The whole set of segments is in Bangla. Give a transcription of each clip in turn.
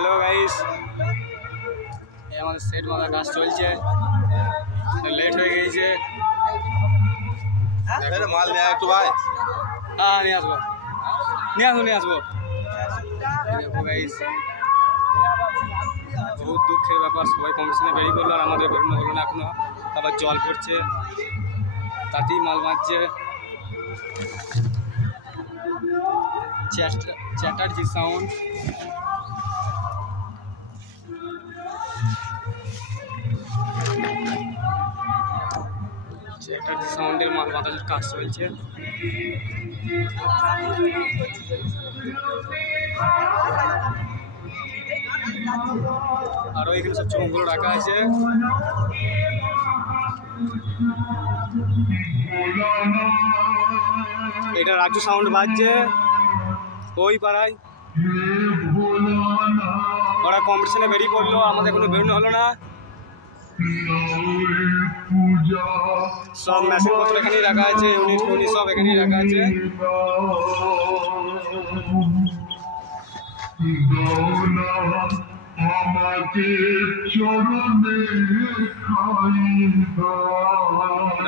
হ্যালো গাইস, আমাদের সেট মারা কাজ চলছে, লেট হয়ে গেছে। মাল নিয়ে একটু ভাই। হ্যাঁ নিয়ে আসবো দেখো গাইস, বহুত দুঃখের ব্যাপার। সবাই কমিশনে বেরিয়ে পড়লো আর আমাদের বেরোনো হলো না এখনো। আবার জল পড়ছে, তাতেই মাল বাঁধছে। চ্যাটার্জি সাউন্ড, চ্যাটার্জি সাউন্ডের মাল বাঁধানোর কাজ চলছে। আরো এখানে সব চোখগুলো রাখা আছে। এটা রাজু সাউন্ড বাজছে ওই পাড়ায়। ওরা কম্পিটিশনে বেরিয়ে পড়লো, আমাদের এখনো বেরোনো হলো না। সব মেশিন পত্র এখানেই রাখা আছে, উনি সব এখানেই রাখা আছে।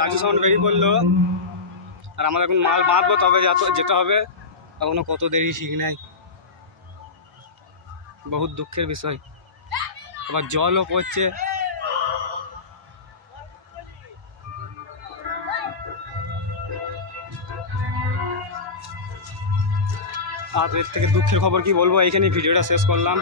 রাজু সাউন্ড বেরিয়ে পড়লো আর আমাদের এখন মাল বাঁধবো, তবে যেতে হবে। এখনো কত দেরি ঠিক নাই, বহুত দুঃখের বিষয়। আবার জলও পড়ছে। আর এর থেকে দুঃখের খবর কি বলবো, এইখানে ভিডিওটা শেষ করলাম।